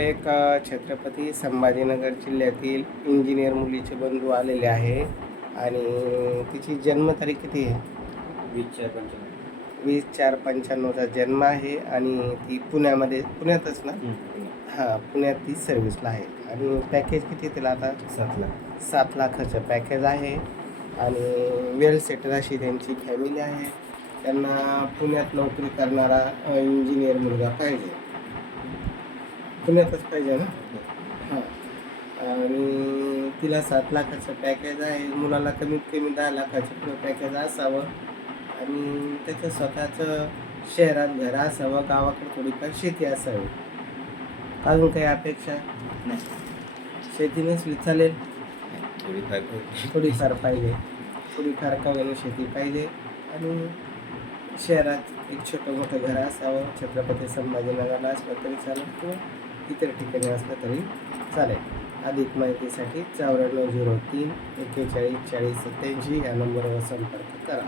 एक छत्रपती संभाजीनगर जिल्ह्यातील इंजिनियर मुलीचे बंधू आलेले आहे आणि तिची जन्मतारीख किती आहे? 20/4/95चा जन्म आहे आणि ती पुण्यातच ना? हां, पुण्यात ती सर्व्हिसला आहे आणि पॅकेज किती तिला आता? 7 लाखाचं पॅकेज आहे आणि वेल सेटल अशी त्यांची फॅमिली आहे. त्यांना पुण्यात नोकरी करणारा इंजिनियर मुलगा पाहिजे. पुण्यातच पाहिजे ना? हां. आणि तिला 7 लाखाचं पॅकेज आहे. मुलाला कमीत कमी 10 लाखाचं पुढं पॅकेज असावं आणि त्याचं स्वतःचं शहरात घर असावं, गावाकडे थोडीफार शेती असावी. अजून काही अपेक्षा? नाही, शेती नसली चालेल? थोडीफार पाहिजे. पाहिजे. थोडीफार का होईना शेती पाहिजे आणि शहरात एक छोटं मोठं घर असावं. छत्रपती संभाजीनगरला असलं तरी चालेल किंवा इतर ठिकाणी असलं तरी चालेल. अधिक माहितीसाठी 9403 41 40 87 या नंबरवर संपर्क करा.